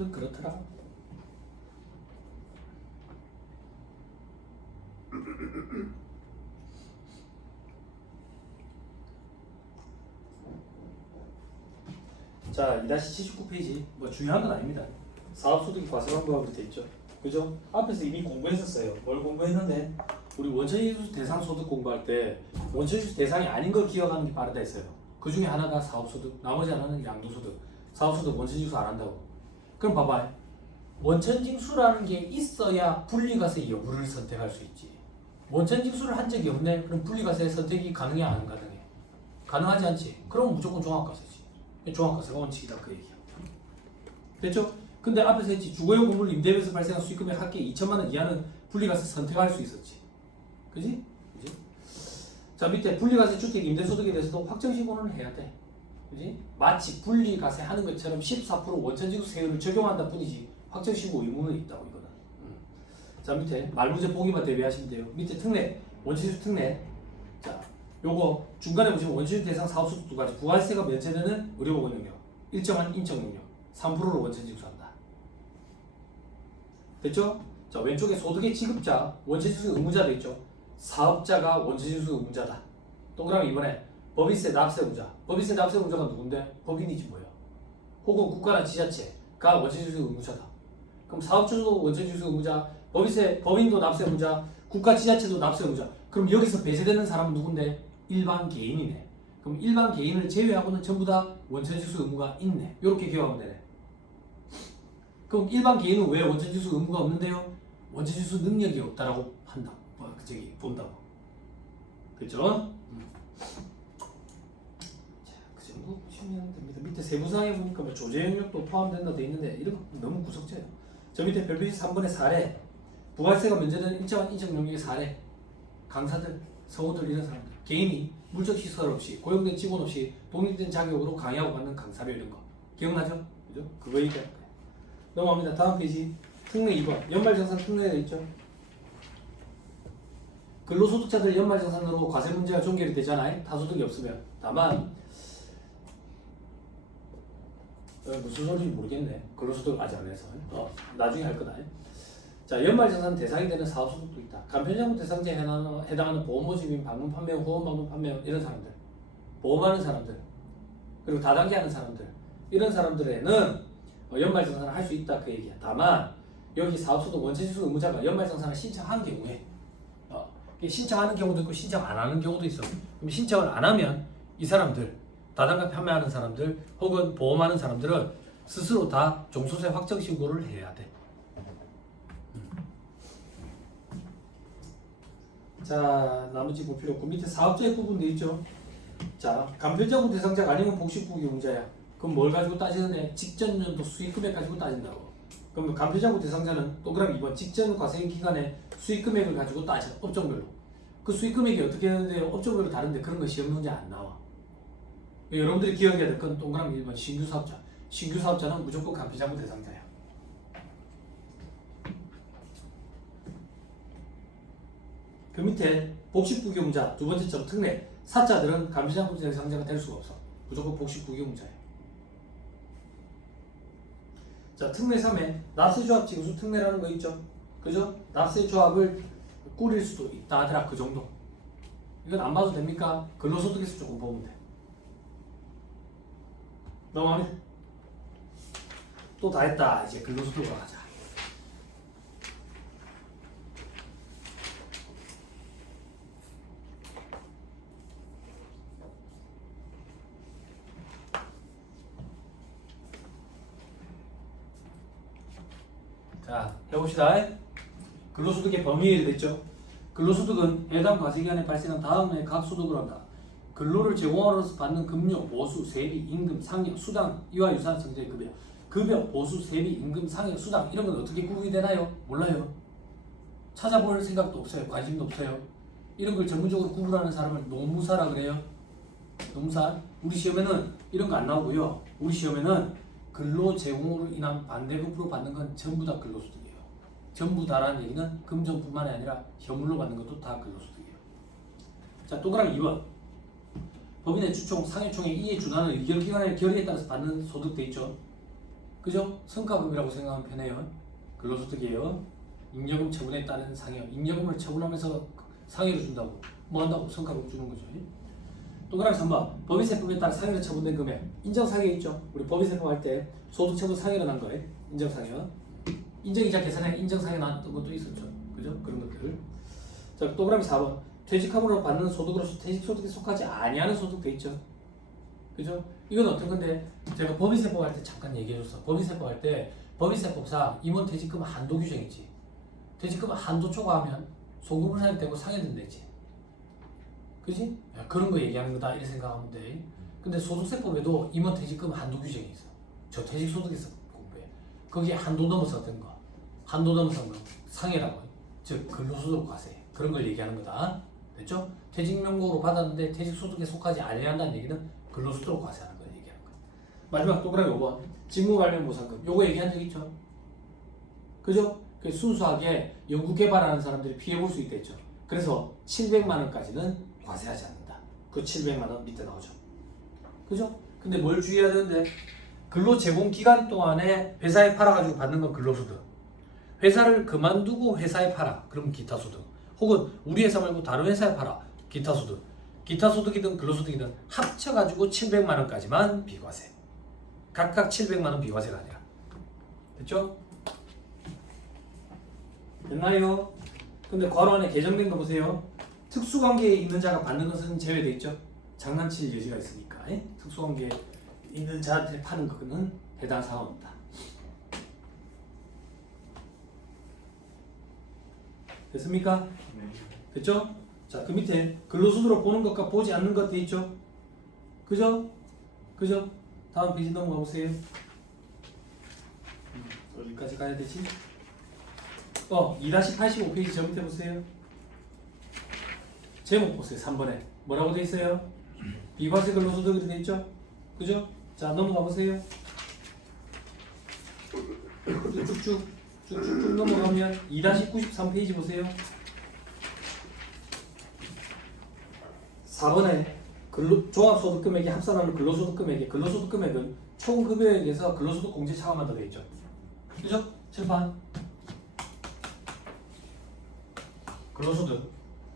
좀 그렇더라. 자, 2-79페이지. 뭐 중요한 건 아닙니다. 사업소득이 과세방법으로 돼 있죠. 그죠? 앞에서 이미 공부했었어요. 뭘 공부했는데 우리 원천징수 대상 소득 공부할 때 원천징수 대상이 아닌 걸 기억하는 게 빠르다 했어요. 그 중에 하나가 사업소득, 나머지 하나는 양도소득. 사업소득 원천징수 안 한다고. 그럼 봐봐. 원천징수라는 게 있어야 분리과세 여부를 선택할 수 있지. 원천징수를 한 적이 없네? 그럼 분리과세 선택이 가능해 안 가능해? 가능하지 않지. 그럼 무조건 종합과세지. 종합과세가 원칙이다 그 얘기야. 됐죠? 근데 앞에서 했지. 주거용 건물 임대에서 발생한 수익금액 합계 2천만 원 이하는 분리과세 선택할 수 있었지. 그지? 그지? 자, 밑에 분리과세 주택 임대소득에 대해서도 확정신고는 해야 돼. 그지? 마치 분리과세 하는 것처럼 14% 원천징수 세율을 적용한다 뿐이지 확정신고 의무는 있다고 이거는. 자, 밑에 말문제 보기만 대비하시면 돼요. 밑에 특례, 원천징수 특례. 자, 요거 중간에 보시면 원천징수 대상 사업소득 두 가지. 부가세가 면제되는 의료보건 영역, 일정한 인적 영역, 3%로 원천징수한다. 됐죠? 자, 왼쪽에 소득의 지급자, 원천징수 의무자 돼 있죠. 사업자가 원천징수 의무자다. 동그라미 이번에 법인세 납세 의무자. 법인세 납세 의무자가 누군데? 법인이지 뭐야. 혹은 국가나 지자체가 원천징수 의무자다. 그럼 사업주도 원천징수 의무자, 법인도 납세 의무자, 국가 지자체도 납세 의무자. 그럼 여기서 배제되는 사람은 누군데? 일반 개인이네. 그럼 일반 개인을 제외하고는 전부 다 원천징수 의무가 있네. 이렇게 기억하면 되네. 그럼 일반 개인은 왜 원천징수 의무가 없는데요? 원천징수 능력이 없다라고 한다. 본다고. 그죠? 자, 그 정도 보시면 됩니다. 밑에 세부사항에 보니까 뭐 조제 영역도 포함된다 돼 있는데 이런 거 너무 구석져요. 저 밑에 별표시 3번의 사례. 부가세가 면제되는 일정한 인적 영역의 사례. 강사들, 성우들 이런 사람들. 개인이 물적 시설 없이 고용된 직원 없이 독립된 자격으로 강의하고 받는 강사료 이런 거. 기억나죠? 그죠? 그거 얘기할 거예요. 넘어갑니다. 다음 페이지. 특례 2번. 연말정산 특례가 있죠. 근로소득자들 연말정산으로 과세 문제가 종결이 되잖아요. 다소득이 없으면. 다만 무슨 소리인지 모르겠네. 근로소득 아직 안 해서. 나중에 할 거다. 자, 연말정산 대상이 되는 사업소득도 있다. 간편장부 대상자에 해당하는 보험모집인 방문 판매원, 후원 방문 판매원 이런 사람들, 보험하는 사람들, 그리고 다단계하는 사람들 이런 사람들에는 연말정산을 할 수 있다 그 얘기야. 다만 여기 사업소득 원천징수 의무자가 연말정산을 신청한 경우에 신청하는 경우도 있고 신청 안 하는 경우도 있어. 그럼 신청을 안 하면 이 사람들, 다단계 판매하는 사람들 혹은 보험하는 사람들은 스스로 다 종소세 확정 신고를 해야 돼. 자, 나머지 볼 필요 없고 밑에 사업자의 부분도 있죠. 자, 간편장부 대상자가 아니면 복식부 경자야. 그럼 뭘 가지고 따지는데? 직전 연도 수익금액 가지고 따진다고. 그럼 간편장부 대상자는 동그라미 2번 직전 과세 기간에 수익금액을 가지고 따져. 업종별로. 그 수익금액이 어떻게 되는데요? 업종별로 다른데 그런 거 시험 문제 안 나와. 여러분들이 기억해야 될 건 동그라미 1번 신규 사업자. 신규 사업자는 무조건 간편장부 대상자야. 그 밑에 복식부경자 두 번째 점 특례. 사자들은 간편장부 대상자가 될 수가 없어. 무조건 복식부경자야. 자, 특례 3에 납세조합 징수 특례라는 거 있죠. 그죠? 납세조합을 꾸릴 수도 있다 하더라. 그 정도. 이건 안 봐도 됩니까? 근로소득에서 조금 보면 돼. 넘어가면 또 다 했다. 이제 근로소득으로 가자. 자, 해봅시다. 근로소득의 범위에 됐죠. 근로소득은 해당 과세기간에 발생한 다음의 각 소득을 한다. 근로를 제공함으로써 받는 급료, 보수, 세비, 임금, 상여, 수당, 이와 유사한 성질의 급여, 보수, 세비, 임금, 상여, 수당 이런 건 어떻게 구분이 되나요? 몰라요. 찾아볼 생각도 없어요. 관심도 없어요. 이런 걸 전문적으로 구분하는 사람을 노무사라 그래요. 노무사. 우리 시험에는 이런 거 안 나오고요. 우리 시험에는 근로 제공으로 인한 반대급으로 받는 건 전부 다 근로소득이에요. 전부 다라는 얘기는 금전뿐만이 아니라 현물로 받는 것도 다 근로소득이에요. 자, 동그라미 2번. 법인의 주총, 상해총의 이에 준하는 의결기관의 결의에 따라서 받는 소득 돼 있죠. 그죠? 성과급이라고 생각하면 편해요. 근로소득이에요. 잉여금 처분에 따른 상여. 잉여금을 처분하면서 상여를 준다고. 뭐 한다고? 성과급 주는 거죠. 동그라미 3번. 법인세법에 따라 상여로 처분된 금액. 인정상여 있죠? 우리 법인세법 할 때 소득처분 상여로 난 거예요. 인정상여. 인정이자 계산에 인정상여 나왔던 것도 있었죠. 그죠? 그런 것들. 자, 동그라미 4번. 퇴직함으로 받는 소득으로서 퇴직소득에 속하지 아니하는 소득 돼 있죠. 그죠? 이건 어떤 건데 제가 법인세법 할 때 잠깐 얘기해줬어. 법인세법 할 때 법인세법상 임원 퇴직금 한도 규정이지. 퇴직금 한도 초과하면 소급을 되고 상여된다 했지. 그지? 야, 그런 거 얘기하는 거다 이렇게 생각하면 돼. 근데 소득세법에도 임원 퇴직금 한도 규정이 있어. 저 퇴직소득에서 공부해. 거기에 한도 넘어서 어떤 거? 한도 넘어서 뭐 상해라고. 즉 근로소득 과세. 그런 걸 얘기하는 거다. 됐죠? 퇴직명목으로 받았는데 퇴직소득에 속하지 아니한다는 얘기는 근로소득 과세하는 걸 얘기하는 거야. 마지막 동그라미 5번. 직무관련보상금. 요거 얘기한 적 있죠? 그죠? 순수하게 연구개발하는 사람들이 피해볼 수 있다 했죠. 그래서 700만 원까지는 과세하지 않는다. 그 700만 원 밑에 나오죠. 그죠? 근데 뭘 주의해야 되는데 근로 제공 기간 동안에 회사에 팔아가지고 받는 건 근로소득. 회사를 그만두고 회사에 팔아. 그러면 기타소득. 혹은 우리 회사 말고 다른 회사에 팔아. 기타소득. 기타소득이든 근로소득이든 합쳐가지고 700만 원까지만 비과세. 각각 700만 원 비과세가 아니라. 됐죠? 됐나요? 근데 괄호 안에 개정된 거 보세요. 특수관계에 있는 자가 받는 것은 제외돼 있죠. 장난칠 여지가 있으니까. 특수관계에 있는 자한테 파는 거는 해당 사항입니다. 됐습니까? 네. 됐죠? 자, 그 밑에 근로소득으로 보는 것과 보지 않는 것 돼 있죠? 그죠? 그죠? 다음 페이지 넘어가 보세요. 어디까지 가야 되지? 2-85페이지 저 밑에 보세요. 제목 보세요. 3번에 뭐라고 돼 있어요? 비과세 근로소득이 돼 있죠? 그죠? 자, 넘어가 보세요. 쭉쭉 넘어가면 2-93페이지 보세요. 4번에 종합소득금액이 합산하는 근로소득금액이 근로소득금액은 총급여액에서 근로소득 공제 차감한다 되어 있죠. 그죠? 칠판.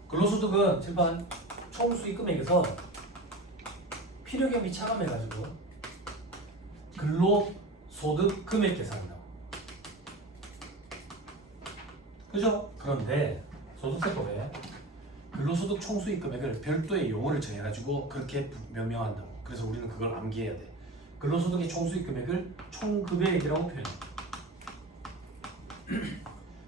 근로소득은 칠판 총수익금액에서 필요경비 차감해가지고 근로소득 금액 계산한다고. 그죠? 그런데 소득세법에 근로소득 총수익 금액을 별도의 용어를 정해가지고 그렇게 명명한다고. 그래서 우리는 그걸 암기해야 돼. 근로소득의 총수익 금액을 총급여액이라고 표현해.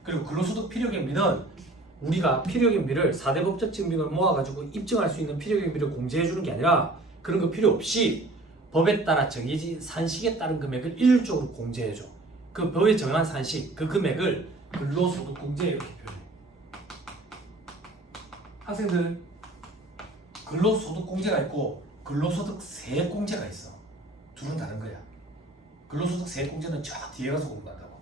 그리고 근로소득 필요경비는 우리가 필요경비를 4대 법적 증빙을 모아가지고 입증할 수 있는 필요경비를 공제해주는 게 아니라 그런 거 필요 없이 법에 따라 정해진 산식에 따른 금액을 일률적으로 공제해줘. 그 법에 정한 산식, 그 금액을 근로소득 공제 이렇게 표현해. 학생들 근로소득 공제가 있고 근로소득 세액 공제가 있어. 둘은 다른 거야. 근로소득 세액 공제는 저 뒤에 가서 공부한다고.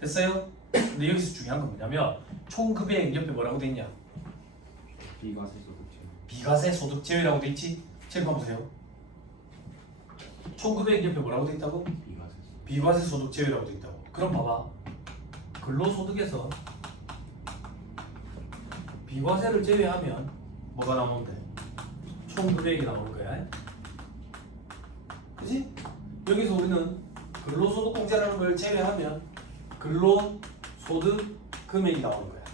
됐어요? 근데 여기서 중요한 건 뭐냐면 총급여액 옆에 뭐라고 돼 있냐? 비과세 소득세. 비과세 소득 제외라고 돼 있지? 칠판 보세요. 총급여액 옆에 뭐라고 돼 있다고? 비과세 소득 제외라고 돼 있다고. 그럼 봐봐. 근로소득에서 비과세를 제외하면 뭐가 나오는데? 총급여액이 나오는 거야. 그지? 여기서 우리는 근로소득 공제라는 걸 제외하면 근로소득 금액이 나오는 거야.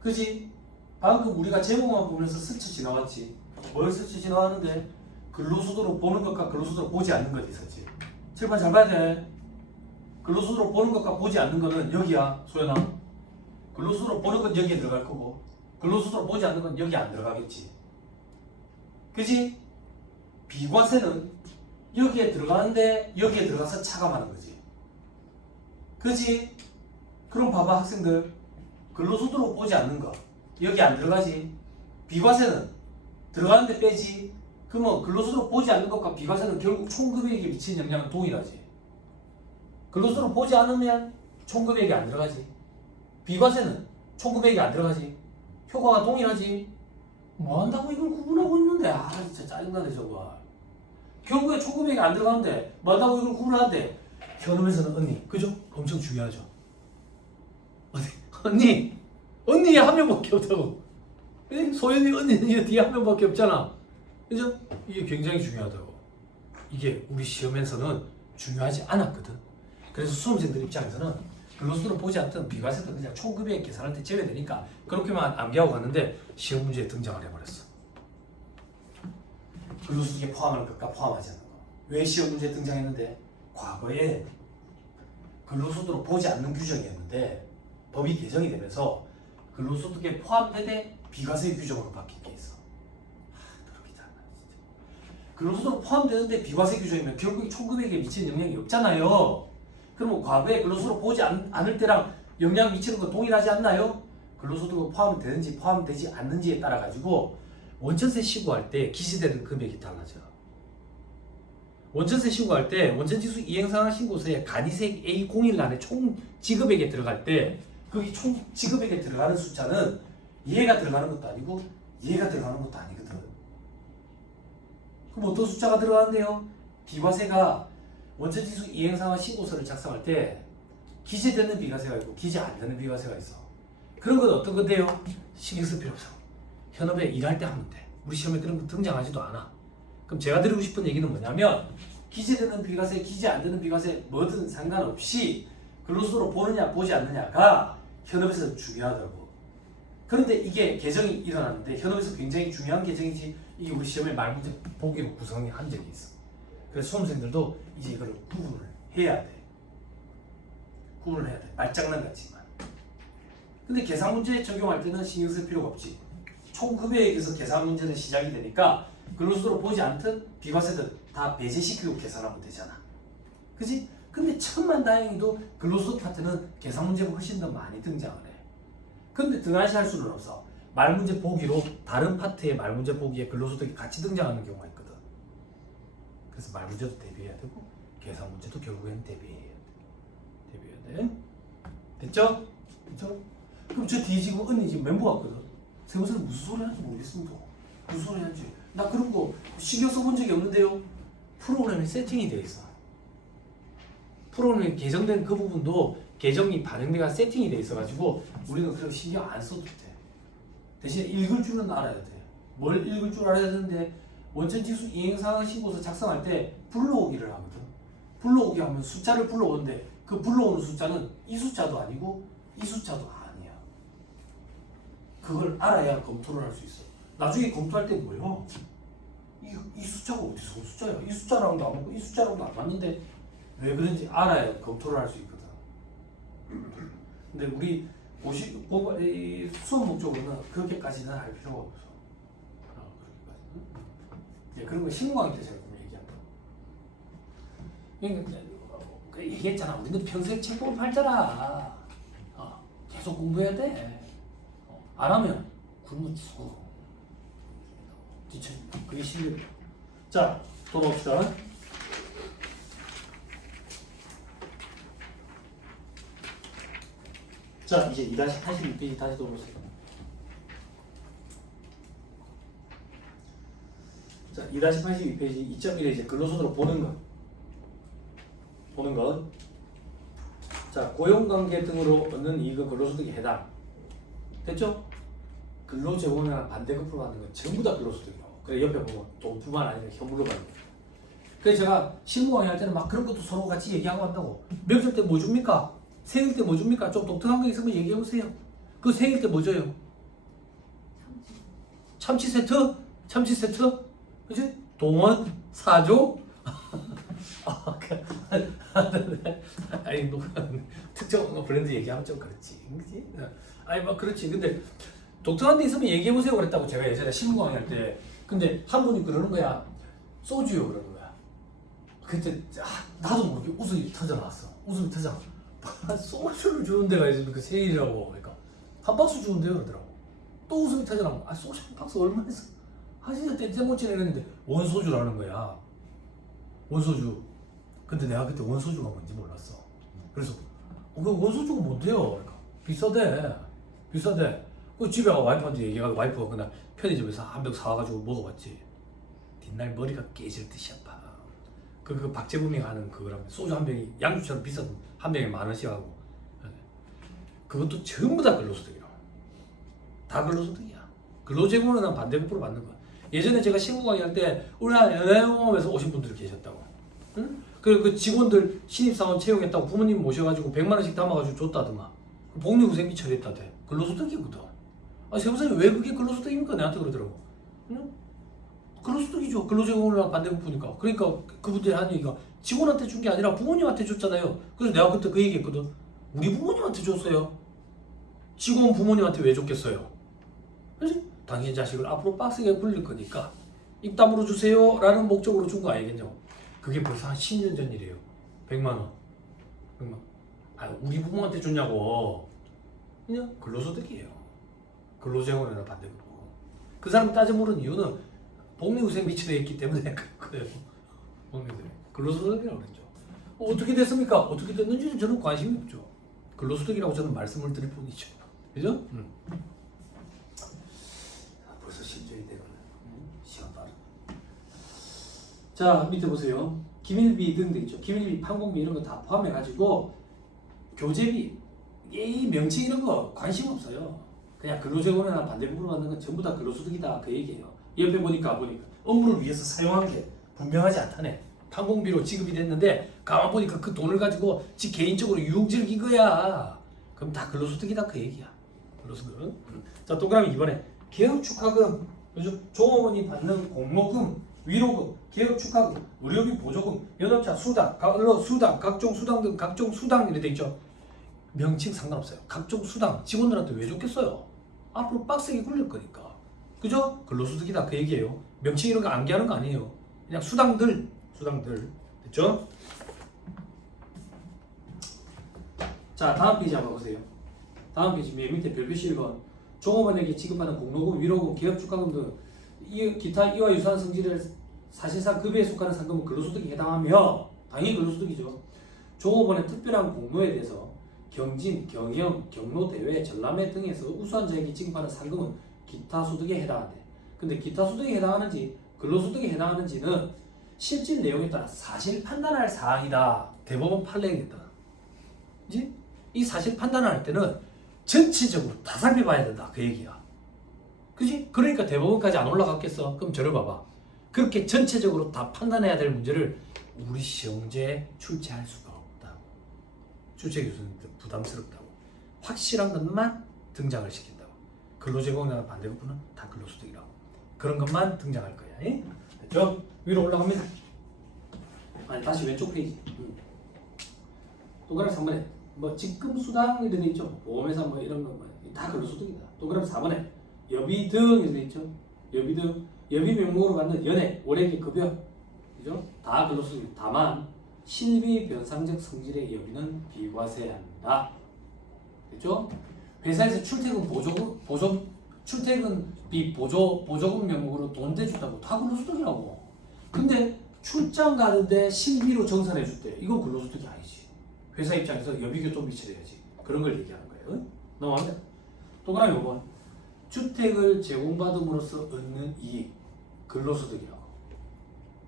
그지? 방금 우리가 제목만 보면서 스쳐 지나왔지. 뭘 스쳐 지나왔는데 근로소득으로 보는 것과 근로소득으로 보지 않는 것이 있었지. 칠판 잘 봐야 돼. 근로소득으로 보는 것과 보지 않는 거는 여기야, 소연아. 근로소득으로 보는 건 여기에 들어갈 거고 근로소득으로 보지 않는 건 여기 안 들어가겠지. 그지? 비과세는 여기에 들어가는데 여기에 들어가서 차감하는 거지. 그지? 그럼 봐봐 학생들. 근로소득으로 보지 않는 거 여기 안 들어가지. 비과세는 들어가는데 빼지. 그러면 근로소득으로 보지 않는 것과 비과세는 결국 총급여액에 미치는 영향은 동일하지. 근로소득으로 보지 않으면 총급여액이 안 들어가지. 비과세는 총급여액이 안 들어가지. 효과가 동일하지. 뭐 한다고 이걸 구분하고 있는데 진짜 짜증나네 저거. 결국에 총금액이 안 들어가는데 뭐하다고 이걸 구분하는데 현업에서는 언니 그죠? 엄청 중요하죠. 언니 한 명밖에 없다고. 소연이 언니는 뒤에 한 명밖에 없잖아. 그죠? 이게 굉장히 중요하다고. 이게 우리 시험에서는 중요하지 않았거든. 그래서 수험생들 입장에서는 근로소득을 보지 않든 비과세든 그냥 총금액 계산할 때 제외 되니까 그렇게만 암기하고 갔는데 시험 문제에 등장을 해버렸어. 근로소득에 포함하는 것과 포함하지 않는 거. 왜 시험 문제에 등장했는데 과거에 근로소득을 보지 않는 규정이었는데 법이 개정이 되면서 근로소득에 포함되되 비과세 규정으로 바뀐 게 있어. 더럽히다 진짜. 근로소득 포함되는데 비과세 규정이면 결국 총금액에 미치는 영향이 없잖아요. 그러면 과거에 근로소득을 보지 않을 때랑 영향 미치는 건 동일하지 않나요? 근로소득을 포함되는지 포함되지 않는지에 따라 가지고 원천세 신고할 때 기재되는 금액이 달라져. 원천세 신고할 때 원천지수 이행상환 신고서에 간이세 A01란에 총 지급액에 들어갈 때 거기 총 지급액에 들어가는 숫자는 얘가 들어가는 것도 아니고 얘가 들어가는 것도 아니거든. 그럼 어떤 숫자가 들어가는데요? 비과세가 원천지수 이행상환 신고서를 작성할 때 기재되는 비과세가 있고 기재 안 되는 비과세가 있어. 그런 건 어떤 건데요? 신경 쓸 필요 없어. 현업에 일할 때 하면 돼. 우리 시험에 그런 거 등장하지도 않아. 그럼 제가 드리고 싶은 얘기는 뭐냐면 기재되는 비과세, 기재 안 되는 비과세 뭐든 상관없이 근로소득으로 보느냐 보지 않느냐가 현업에서 중요하다고. 그런데 이게 개정이 일어났는데 현업에서 굉장히 중요한 개정이지 이게 우리 시험에 말문제 보기로 구성한 적이 있어. 그래서 수험생들도 이제 이걸 구분을 해야 돼. 구분을 해야 돼. 말장난 같지만. 근데 계산 문제 적용할 때는 신경 쓸 필요가 없지. 총 금액에서 계산 문제는 시작이 되니까 근로소득으로 보지 않든 비과세든 다 배제시키고 계산하면 되잖아. 그지? 근데 천만다행히도 근로소득 파트는 계산 문제가 훨씬 더 많이 등장을 해. 근데 등한시할 수는 없어. 말문제 보기로 다른 파트의 말문제 보기에 근로소득이 같이 등장하는 경우가 있거든. 그래서 말문제도 대비해야 되고 계산 문제도 결국에는 대비해야 돼. 됐죠? 됐죠? 그럼 저 뒤에 지금 언니 지금 멤버 같거든. 세무서는 무슨 소리 하는지 모르겠습니다. 무슨 소리 하는지. 나 그런 거 신경 써본 적이 없는데요. 프로그램에 세팅이 되어 있어. 프로그램에 개정된 그 부분도 개정이 반영돼가 세팅이 돼 있어가지고 우리는 그렇게 신경 안 써도 돼. 대신 읽을 줄은 알아야 돼. 뭘 읽을 줄 알아야 되는데 원천지수 이행상환 신고서 작성할 때 불러오기를 하거든. 불러오기 하면 숫자를 불러오는데 그 불러오는 숫자는 이 숫자도 아니고 이 숫자도 아니야. 그걸 알아야 검토를 할 수 있어. 나중에 검토할 때 뭐야? 이 숫자가 어디서 온 숫자야? 이 숫자랑도 안 맞고 이 숫자랑도 안 맞는데 왜 그런지 알아야 검토를 할 수 있거든. 근데 우리 수업 목적으로는 그렇게까지는 할 필요가 없어. 그렇게까지는. 그런 거 신공강의 때 제가 얘기한다. 얘기했잖아. 우리는 평생 책 보면 팔잖아. 계속 공부해야 돼. 안 하면 굶어 죽어. 지쳐진다. 그게 실력이야. 자, 또 봅시다. 자, 이제 2-82페이지 다시 돌아오세요. 자, 2-82페이지 2.1에 이제 근로소득으로 보는 것. 자, 고용관계 등으로 얻는 이익은 근로소득에 해당. 됐죠? 근로제공이나 반대급부로 받는 건 전부 다 근로소득이에요. 그래 옆에 보면 돈뿐만 아니라 현물로 받는 거예요. 그래서 제가 신고 강의할 때는 막 그런 것도 서로 같이 얘기하고 한다고. 명절 때 뭐 줍니까? 생일 때 뭐 줍니까? 좀 독특한 거 있으면 얘기해 보세요. 그 생일 때 뭐 줘요? 참치 세트? 참치 세트? 그치? 동원? 사조? 아니 뭐 특정 브랜드 얘기하면 좀 그렇지. 그치? 아니 뭐 그렇지. 근데 독특한 데 있으면 얘기해 보세요 그랬다고 제가 예전에 신고 강의할 때. 근데 한 분이 그러는 거야. 소주요 그러는 거야. 그때 나도 모르게 웃음이 터져나왔어. 웃음이 터져. 소주를 주는 데가 있으면 그 생일이라고. 그러니까 한 박스 주는데요 그러더라고. 또 웃음이 터져나오고 소주 한 박스 얼마 했어? 진짜 땡땡모찌네 이랬는데 원소주라는 거야. 원소주. 근데 내가 그때 원소주가 뭔지 몰랐어. 그래서 그 원소주가 뭔데요? 그러니까 비싸대. 그 집에 가 와이프한테 얘기하고 와이프가 그날 편의점에서 한 병 사와가지고 먹어봤지. 뒷날 머리가 깨질 듯이 아파. 그 박재범이 하는 그거랑 소주 한 병이 양주처럼 비싼 한 병에 10,000원씩 하고 그것도 전부 다 근로소득이라고. 다 근로소득이야. 근로제공은 난 반대급부로 받는 거야. 예전에 제가 신고 강의할 때 우리 연예공업에서 오신 분들이 계셨다고. 응? 그 직원들 신입사원 채용했다고 부모님 모셔가지고 100만 원씩 담아가지고 줬다더만. 복리후생비 처리했다대. 근로소득이거든. 아, 세무사님 왜 그게 근로소득입니까? 내한테 그러더라고. 응? 근로소득이죠. 근로제공을 반대급부니까. 그러니까 그분들이 하는 얘기가 직원한테 준 게 아니라 부모님한테 줬잖아요. 그래서 내가 그때 그 얘기했거든. 우리 부모님한테 줬어요. 직원 부모님한테 왜 줬겠어요? 그렇지? 당연히 자식을 앞으로 빡세게 굴릴 거니까 입 다물어 주세요 라는 목적으로 준 거 아니겠냐고. 그게 벌써 한 10년 전 일이에요. 100만 원. 100만. 아, 우리 부모한테 줬냐고. 그냥 근로소득이에요. 근로재원이나 반대급부. 그 사람 따져 물은 이유는 복리후생 미치돼 있기 때문에 그래요. 복리후생. 근로소득이라고 그랬죠. 어떻게 됐습니까? 어떻게 됐는지는 저는 관심이 없죠. 근로소득이라고 저는 말씀을 드릴 뿐이죠. 그죠? 벌써 10년이 되거든. 시간 빠르. 자, 밑에 보세요. 기밀비 등등 있죠. 기밀비, 판공비 이런 거 다 포함해가지고 교재비, 이 명칭 이런 거 관심 없어요. 그냥 근로재원이나 반대급부로 받는 건 전부 다 근로소득이다 그 얘기예요. 옆에 보니까 업무를 위해서 사용한 게 분명하지 않다네. 판공비로 지급이 됐는데 가만 보니까 그 돈을 가지고 지 개인적으로 유흥 즐긴 거야. 그럼 다 근로소득이다 그 얘기야. 근로소득. 자, 동그라미 2번에 개업 축하금, 요즘 종업원이 받는 공로금, 위로금, 개업 축하금, 의료비 보조금, 연합차 수당, 수당, 각종 수당 등 각종 수당 이렇게 돼 있죠. 명칭 상관없어요. 각종 수당 직원들한테 왜 줬겠어요? 앞으로 빡세게 굴릴 거니까. 그죠? 근로소득이다 그 얘기예요. 명칭 이런 거 암기하는 거 아니에요. 그냥 수당들 됐죠? 자, 다음 페이지 한번 보세요. 다음 페이지 맨 밑에 별표시 1번 종업원에게 지급하는 공로금, 위로금, 개업 축하금 등 기타 이와 유사한 성질을 사실상 급여에 속하는 상금은 근로소득에 해당하며 당연히 근로소득이죠. 종업원의 특별한 공로에 대해서 경진, 경영, 경로대회, 전람회 등에서 우수한 자에게 지급하는 상금은 기타 소득에 해당한대. 근데 기타 소득에 해당하는지 근로소득에 해당하는지는 실질 내용에 따라 사실 판단할 사항이다. 대법원 판례겠다. 그지? 이 사실 판단을 할 때는 전체적으로 다 살펴봐야 된다. 그 얘기야. 그지? 그러니까 대법원까지 안 올라갔겠어. 그럼 저를 봐봐. 그렇게 전체적으로 다 판단해야 될 문제를 우리 시험제에 출제할 수가 없다고. 출제 교수님들 부담스럽다고. 확실한 것만 등장을 시킨다고. 근로제공이나 반대급부는 다 근로소득이라고. 그런 것만 등장할 거야. 에? 됐죠? 위로 올라갑니다. 아니 다시 왼쪽 페이지. 동그라미 3번에 뭐 직금 수당 이런 데 있죠. 보험회사 뭐 이런 거 다 근로소득이다. 동그라미 4번에 여비 등 이런 데 있죠. 여비 등 여비 명목으로 받는 연회, 월회계 급여 그죠? 다 근로소득. 다만 실비 변상적 성질의 여비는 비과세한다. 됐죠? 회사에서 출퇴근 출퇴근비 보조금 명목으로 돈 대준다고 다 근로소득이라고. 근데 출장 가는데 실비로 정산해 줬대. 이건 근로소득이 아니지. 회사 입장에서 여비교통비 처리해야지. 그런 걸 얘기하는 거예요. 넘어갑니다. 동그라미 5번. 주택을 제공받음으로써 얻는 이익, 근로소득이라고.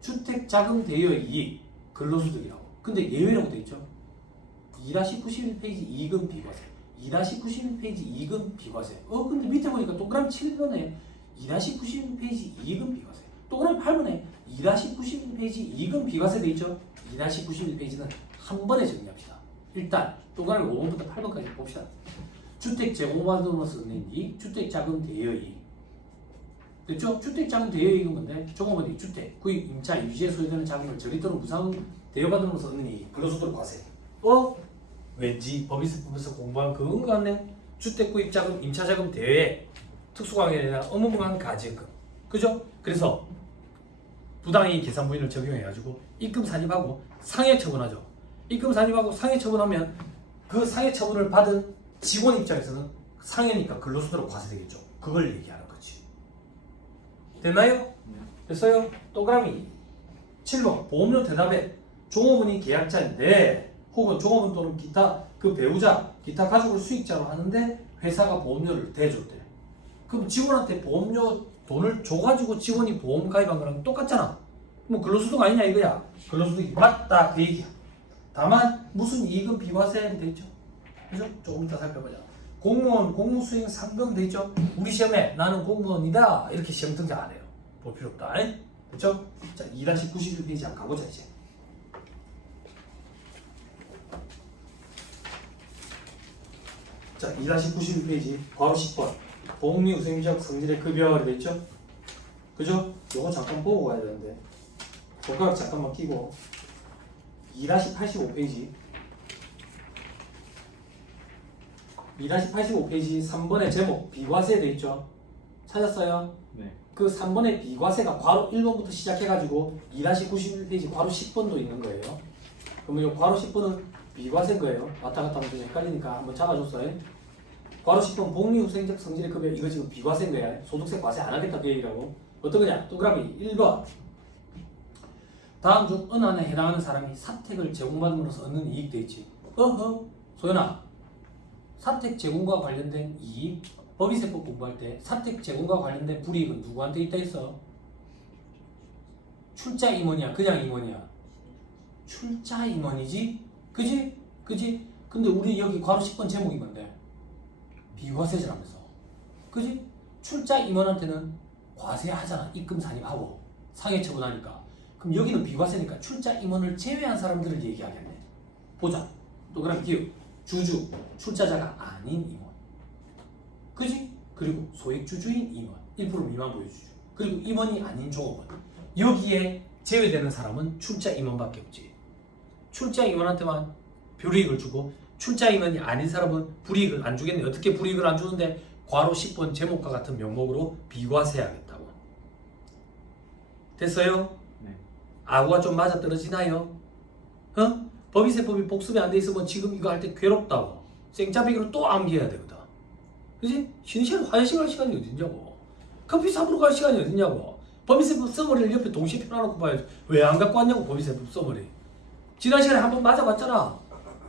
주택자금 대여의 이익, 근로소득이라고. 근데 예외라고 돼 있죠. 2-91페이지 이익은 비과세. 2-91페이지 이익은 비과세. 근데 밑에 보니까 동그라미 7번에 2-91페이지 이익은 비과세. 동그라미 8번에 2-91페이지 이익은 비과세 돼 있죠. 2-91페이지는 한 번에 정리합시다. 일단 동그라미 5번부터 8번까지 봅시다. 주택 제공받음으로써 얻는 이익, 주택자금 대여이익. 됐죠? 주택자금 대여이익은 뭔데? 종업원이 주택, 구입, 임차, 유지에 소요되는 자금을 저리 또는 무상 대여받음으로써 얻는 이익, 근로소득 과세. 왠지 법인세법에서 공부한 그건 것 같네. 주택 구입 자금, 임차 자금 대여, 특수관계나 업무방한 가지금. 그죠? 그래서 부당이익 계산 부인을 적용해가지고 입금 산입하고 상해 처분하죠. 입금 산입하고 상해 처분하면 그 상해 처분을 받은 직원 입장에서는 상해니까 근로소득으로 과세되겠죠. 그걸 얘기하는 거지. 됐나요? 됐어요? 동그라미 7번 보험료 대납에 종업원이 계약자인데 혹은 종업원 또는 기타 그 배우자, 기타 가족을 수익자로 하는데 회사가 보험료를 대줬대. 그럼 직원한테 보험료 돈을 줘가지고 직원이 보험 가입한 거랑 똑같잖아. 뭐 근로소득 아니냐 이거야. 근로소득이 맞다 그 얘기야. 다만 무슨 이익은 비과세하게 돼 있죠. 그죠? 조금 이따 살펴보자. 공무원 공무수행 상병 돼 있죠. 우리 시험에 나는 공무원이다 이렇게 시험 등장 안 해요. 볼 필요 없다. 그렇죠? 자 2-91페이지 한번 가보자 이제. 자 2-91페이지 바로 10번 복리후생지역 성질의 급여가 돼 있죠. 그죠? 요거 잠깐 보고 가야 되는데 손가락 잠깐만 끼고 2-85페이지 2-85페이지 3번의 제목 비과세 돼 있죠. 찾았어요? 네. 그 3번의 비과세가 괄호 1번부터 시작해가지고 2-91페이지 괄호 10번도 있는 거예요. 그러면 이 괄호 10번은 비과세인 거예요. 왔다 갔다 하면 좀 헷갈리니까 한번 잡아줬어요. 괄호 10번 복리후생적 성질의 급여 이거 지금 비과세인 거야. 소득세 과세 안 하겠다 그 얘기라고. 어떤 거냐? 동그라미 1번 다음 중 어느 하나에 해당하는 사람이 사택을 제공받음으로써 얻는 이익 돼 있지. 어허 소연아 사택 제공과 관련된 이익 법인세법 공부할 때 사택 제공과 관련된 불이익은 누구한테 있다 했어? 출자 임원이야 그냥 임원이야? 출자 임원이지? 그지? 그지? 근데 우리 여기 괄호 10번 제목이 뭔데? 비과세제라면서 그지? 출자 임원한테는 과세하잖아. 입금 산입하고 상해 처분하니까. 그럼 여기는 비과세니까 출자 임원을 제외한 사람들을 얘기하겠네. 보자. 또 그럼 기억. 주주, 출자자가 아닌 임원. 그지? 그리고 소액주주인 임원. 1% 미만 보유주주. 그리고 임원이 아닌 종업원. 여기에 제외되는 사람은 출자 임원밖에 없지. 출자 임원한테만 불이익을 주고 출자 임원이 아닌 사람은 불이익을 안 주겠네. 어떻게 불이익을 안 주는데? 괄호 10번 제목과 같은 명목으로 비과세하겠다고. 됐어요? 네. 아구가 좀 맞아 떨어지나요? 어? 법인세법이 복습이 안 돼 있으면 지금 이거 할 때 괴롭다고. 생짜배기로 또 암기해야 되거든. 그지? 쉬는 시간에 화장실 갈 시간이 어딨냐고. 커피 사부러 갈 시간이 어딨냐고. 법인세법 써머리를 옆에 동시에 펴놔놓고 봐야지. 왜 안 갖고 왔냐고 법인세법 써머리. 지난 시간에 한번 맞아봤잖아.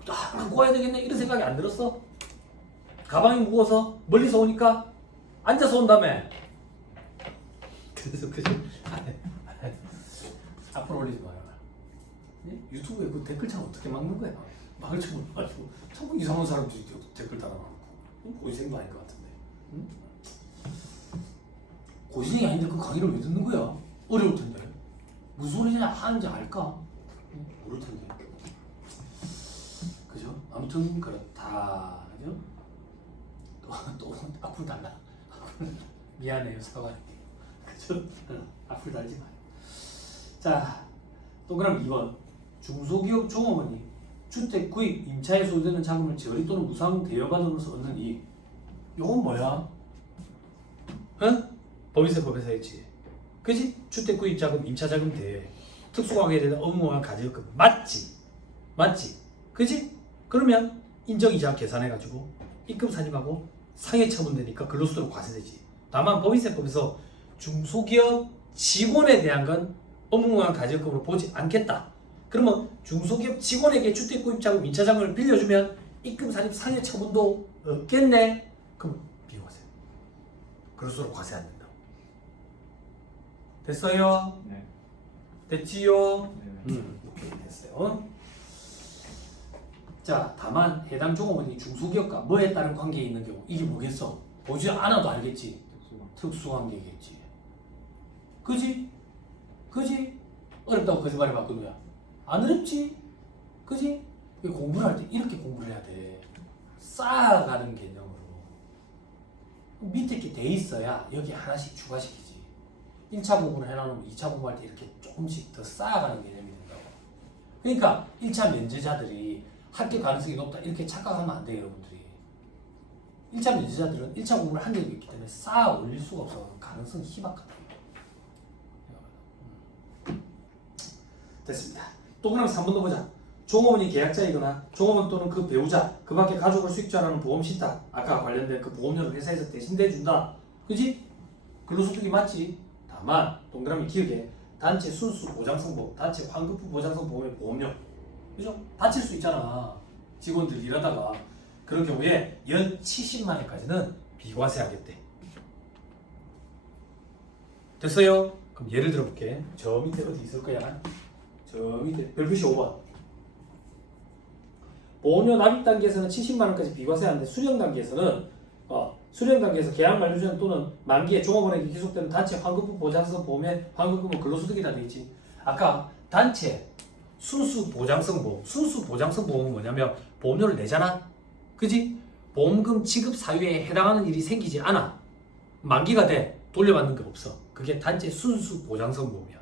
갖고 와야 되겠네 이런 생각이 안 들었어? 가방이 무거워서 멀리서 오니까 앉아서 온다며. 그래서 그죠? 앞으로 올리지 마요. 유튜브에 그 댓글창 어떻게 막는 거야? 막을 줄 몰라가지고 자꾸 이상한 사람들이 댓글 달아놓고 고시생도 아닐 것 같은데. 응? 고시생이 아닌데 그 강의를 왜 듣는 거야? 어려울 텐데. 무슨 소리냐 하는지 알까? 응? 모를 텐데. 그죠? 아무튼 그렇다. 그죠? 또 악플 달라. 미안해요 사과할게요. 그죠? 악플 달지 마요. 자, 또 그럼 2번 중소기업 종업원이 주택 구입 임차에 소요되는 자금을 재원리 또는 무상 대여받음으로써 얻는 이익. 요건 뭐야? 응? 법인세법에서 했지. 그지? 주택 구입 자금, 임차 자금 대여, 특수관계에 대한 업무와 가지금 맞지? 맞지? 그지? 그러면 인정이자 계산해가지고 입금 산입하고 상해 처분되니까 근로소득 과세되지. 다만 법인세법에서 중소기업 직원에 대한 건 업무와 가지금으로 보지 않겠다. 그러면 중소기업 직원에게 주택구입자금, 임차자금을 빌려주면 입금 산입 상해 처분도 없겠네. 그럼 비과세. 근로소득 과세 안 된다. 됐어요? 네. 됐지요? 네. 오케이 됐어요. 자, 다만 해당 종업원이 중소기업과 뭐에 따른 관계에 있는 경우 이게 뭐겠어? 보지 않아도 알겠지? 특수관계겠지. 그지? 그지? 어렵다고 거짓말 해봐 그거야. 안 어렵지? 그지? 공부를 할 때 이렇게 공부를 해야 돼. 쌓아가는 개념으로. 밑에 게 돼 있어야 여기 하나씩 추가시키지. 1차 공부를 해놔놓으면 2차 공부할 때 이렇게 조금씩 더 쌓아가는 개념이 된다고. 그러니까 1차 면제자들이 합격 가능성이 높다 이렇게 착각하면 안 돼요 여러분들이. 1차 면제자들은 1차 공부를 한 적이 있기 때문에 쌓아 올릴 수가 없어. 가능성이 희박하다. 됐습니다. 또 그럼 3번도 보자. 종업원이 계약자이거나 종업원 또는 그 배우자, 그 밖에 가족을 수익자라는 보험신탁, 아까 관련된 그 보험료를 회사에서 대신 대준다. 그지? 근로소득이 맞지? 다만 동그라미 기억에 단체 순수 보장성 보험, 단체 환급부 보장성 보험의 보험료. 그죠? 다칠 수 있잖아. 직원들 일하다가. 그런 경우에 연 70만 원까지는 비과세하겠대. 됐어요? 그럼 예를 들어 볼게. 저 밑에 어디 있을 거야? 저 밑에 별표시 5번. 보험료 납입 단계에서는 70만 원까지 비과세하는데 수령 단계에서는 수령 단계에서 계약 만료 전 또는 만기에 종합원액이 기속되는 단체 환급부 보장성 보험의 환급금은 근로소득이다 돼 있지. 아까 단체 순수 보장성 보험, 순수 보장성 보험은 뭐냐면 보험료를 내잖아, 그지? 보험금 지급 사유에 해당하는 일이 생기지 않아. 만기가 돼 돌려받는 게 없어. 그게 단체 순수 보장성 보험이야.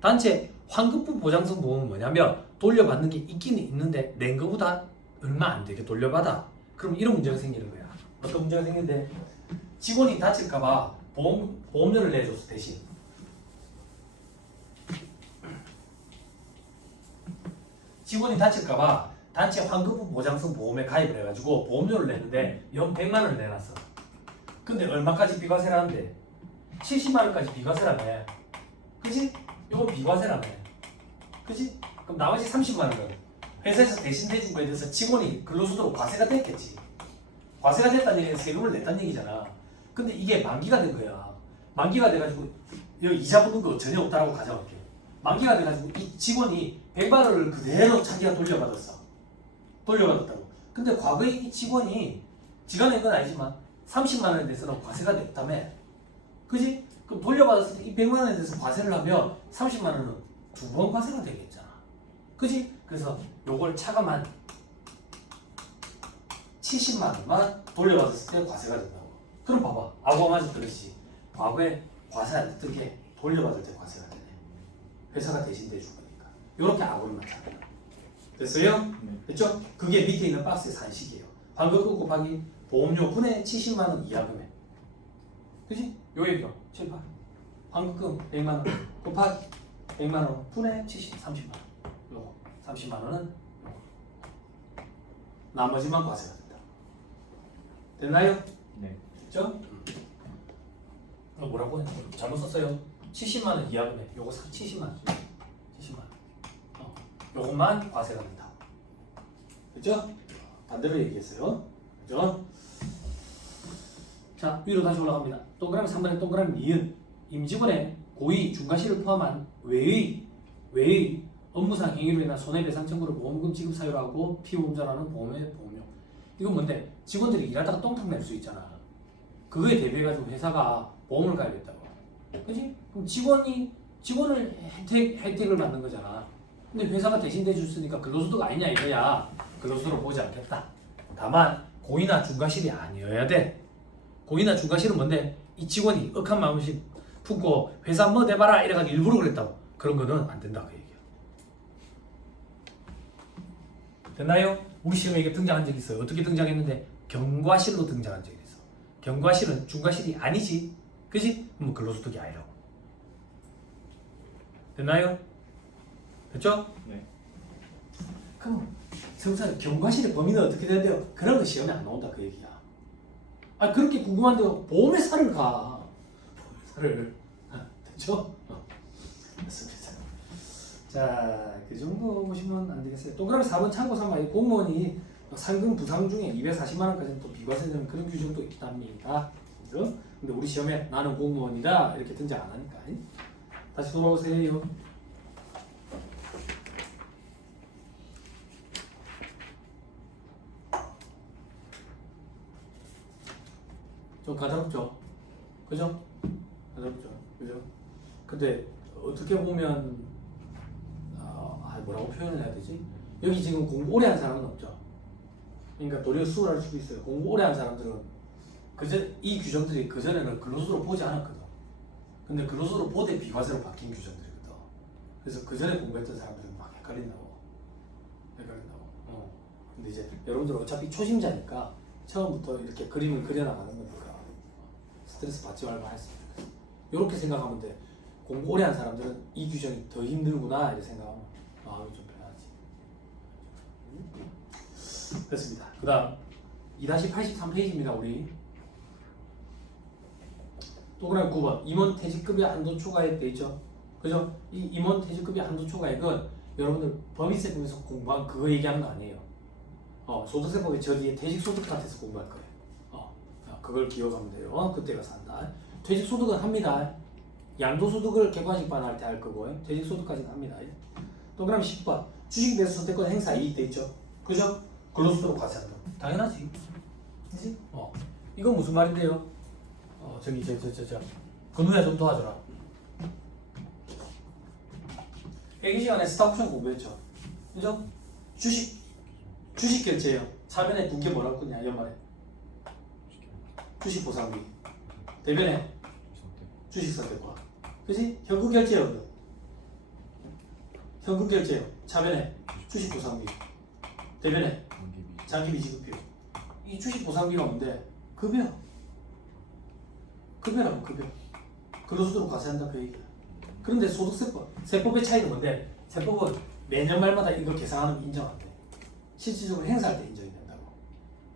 단체 환급부 보장성 보험은 뭐냐면 돌려받는 게 있기는 있는데 낸 거보다 얼마 안 되게 돌려받아. 그럼 이런 문제가 생기는 거야. 어떤 문제가 생기는데 직원이 다칠까봐 보험료를 내줬어 대신. 직원이 다칠까봐 단체 환급부 보장성 보험에 가입을 해가지고 보험료를 내는데 연 100만 원을 내놨어. 근데 얼마까지 비과세라는데 70만 원까지 비과세라며. 그지? 이건 비과세라며. 그지? 그럼 나머지 30만 원은 회사에서 대신 대준 거에 대해서 직원이 근로소득으로 과세가 됐겠지. 과세가 됐다는 얘기는 세금을 냈다는 얘기잖아. 근데 이게 만기가 된 거야. 만기가 돼가지고 여기 이자 붙는 거 전혀 없다라고 가정할게. 만기가 돼가지고 이 직원이 100만 원을 그대로 자기가 돌려받았다고. 근데 과거에 이 직원이 지가 낸 건 아니지만 30만 원에 대해서는 과세가 됐다며. 그지? 그럼 돌려받았을 때 이 100만 원에 대해서 과세를 하면 30만 원은 두 번 과세가 되겠잖아. 그지? 그래서 요걸 차감한 70만 원만 돌려받았을 때 과세가 된다고. 그럼 봐봐. 아까 맞았듯이 과거에 과세 안 됐던 게 돌려받을 때 과세가 되네. 회사가 대신 대줄 거니까. 요렇게 악어를 맞춰야 됐어요? 네. 됐죠? 그게 밑에 있는 박스의 산식이에요. 환급금 곱하기 보험료 분의 70만 원 이하 금액. 그지? 요 얘기가 7, 8. 환급금 100만 원 곱하기 100만 원 분의 30만 원. 요거 30만 원은 요거. 나머지만 과세가 된다. 됐나요? 네. 됐죠? 뭐라고 했나? 잘못 썼어요. 70만 원 이하 금액. 요거 70만 원. 70만 원. 요것만 과세가 된다. 그죠? 반대로 얘기했어요. 그죠? 자, 위로 다시 올라갑니다. 동그라미 3번에 동그라미 니은. 임직원의 고의, 중과실을 포함한 외의 업무상 행위로 인한 손해배상 청구를 보험금 지급 사유로 하고 피보험자라는 보험의 보험료. 이건 뭔데? 직원들이 일하다가 똥탕 낼 수 있잖아. 그거에 대비해가지고 회사가 보험을 가입했다고. 그지? 그럼 직원을 혜택을 받는 거잖아. 근데 회사가 대신 대줬으니까 근로소득 아니냐 이거야. 근로소득으로 보지 않겠다. 다만 고의나 중과실이 아니어야 돼. 고의나 중과실은 뭔데? 이 직원이 억한 마음씩 품고 회사 뭐 내봐라 이래가지고 일부러 그랬다고. 그런 거는 안 된다 그 얘기야. 됐나요? 우리 시험에 이게 등장한 적이 있어요. 어떻게 등장했는데? 경과실로 등장한 적이 있어. 경과실은 중과실이 아니지. 그지? 그럼 근로소득이 아니라고. 됐나요? 됐죠? 네. 그럼 성사님 경과실의 범위는 어떻게 되는데요? 그런 거 시험에 안 나온다 그 얘기야. 아 그렇게 궁금한데요. 보험회사를 가. 보험회사를. 됐죠? 됐습니다. 자, 그 정도 보시면 안 되겠어요. 동그라미 4번 참고 삼아. 공무원이 상금 부상 중에 240만 원까지는 또 비과세되는 그런 규정도 있답니다. 그죠? 근데 우리 시험에 나는 공무원이다 이렇게 등장 안 하니까. 다시 돌아오세요. 좀 까다롭죠? 그죠? 까다롭죠? 그죠? 근데 어떻게 보면 뭐라고 표현을 해야 되지? 여기 지금 공부 오래 한 사람은 없죠? 그러니까 도리어 수월할 수도 있어요. 공부 오래 한 사람들은 이 규정들이 그전에는 근로소득으로 보지 않았거든. 근데 근로소득으로 보되 비과세로 바뀐 규정들이거든. 그래서 그전에 공부했던 사람들은 막 헷갈린다고. 근데 이제 여러분들 어차피 초심자니까 처음부터 이렇게 그림을 그려나가는 거니까 스트레스 받지 말고 했습니다. 이렇게 생각하면 돼. 공부 오래 한 사람들은 이 규정이 더 힘들구나 이렇게 생각하면 마음이 좀 편하지. 됐습니다. 그 다음 2-83페이지입니다. 우리 동그라미 9번 임원 퇴직급여 한도 초과액 돼 있죠. 그죠? 이 임원 퇴직급여 한도 초과액은 여러분들 법인세법에서 공부한 그거 얘기하는 거 아니에요. 소득세법의 저 뒤에 퇴직소득 같아서 공부할 거예요. 그걸 기억하면 돼요. 그때 가서 한다. 퇴직소득은 합니다. 양도소득을 객관식 반할 때 할 거고 퇴직소득까지는 합니다. 동그라미 10번 주식 매수 선택권 행사 이익 돼 있죠. 그죠? 근로소득으로 과세한다. 당연하지. 그지? 이건 무슨 말인데요? 저기 근우야 좀 도와줘라. 회계 시간에 스톡옵션 공부했죠. 그죠? 주식 결제요. 차변에 두 개 뭐라고 했냐 연말에. 주식 보상비. 대변에 주식 선택과. 그지? 현금 결제요. 현금 결제요. 차변에 주식 보상비. 대변에 장기비 지급비요. 이 주식 보상비가 뭔데? 급여. 급여라고 급여. 근로소득으로 과세한다 그 얘기야. 그런데 세법의 차이는 뭔데? 세법은 매년 말마다 이걸 계산하는 거 인정 안 돼. 실질적으로 행사할 때 인정이 된다고.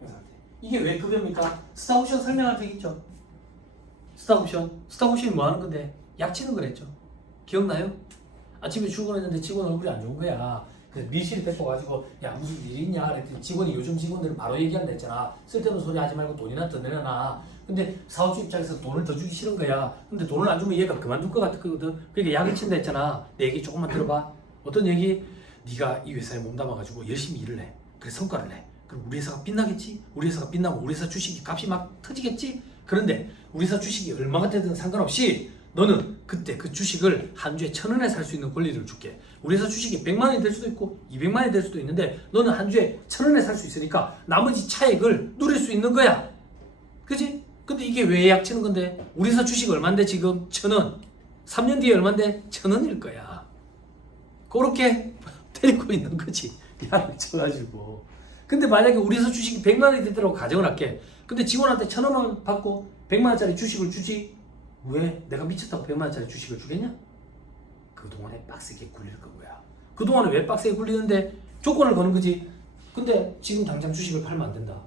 행사할 때. 이게 왜 급여입니까? 스톡옵션 설명한 적 있죠? 스톡옵션이 뭐 하는 건데? 약치는 거랬죠. 기억나요? 아침에 출근했는데 직원 얼굴이 안 좋은 거야. 그래서 밀실이 데리고 가지고 야 무슨 일이 있냐 그랬더니 직원이 요즘 직원들은 바로 얘기한다 했잖아. 쓸데없는 소리 하지 말고 돈이나 더 내려놔. 근데 사업주 입장에서 돈을 더 주기 싫은 거야. 근데 돈을 안 주면 얘가 그만둘 것 같거든. 그러니까 약을 친다 했잖아. 내 얘기 조금만 들어봐. 어떤 얘기? 네가 이 회사에 몸담아가지고 열심히 일을 해. 그래 성과를 내. 그럼 우리 회사가 빛나겠지? 우리 회사가 빛나면 우리 회사 주식이 값이 막 터지겠지? 그런데 우리 회사 주식이 얼마가 되든 상관없이 너는 그때 그 주식을 한 주에 1,000원에 살 수 있는 권리를 줄게. 우리 회사 주식이 100만 원이 될 수도 있고 200만 원이 될 수도 있는데 너는 한 주에 1,000원에 살 수 있으니까 나머지 차액을 누릴 수 있는 거야. 그지? 근데 이게 왜 약치는 건데? 우리 회사 주식 얼만데 지금? 1,000원. 3년 뒤에 얼만데? 1,000원일 거야. 그렇게 데리고 있는 거지. 약을 쳐가지고. 근데 만약에 우리 회사 주식이 100만 원이 되더라고 가정을 할게. 근데 직원한테 1,000원을 받고 100만 원짜리 주식을 주지? 왜? 내가 미쳤다고 100만 원짜리 주식을 주겠냐? 그동안에 빡세게 굴릴 거야. 그동안에 왜 빡세게 굴리는데 조건을 거는 거지. 근데 지금 당장 주식을 팔면 안 된다.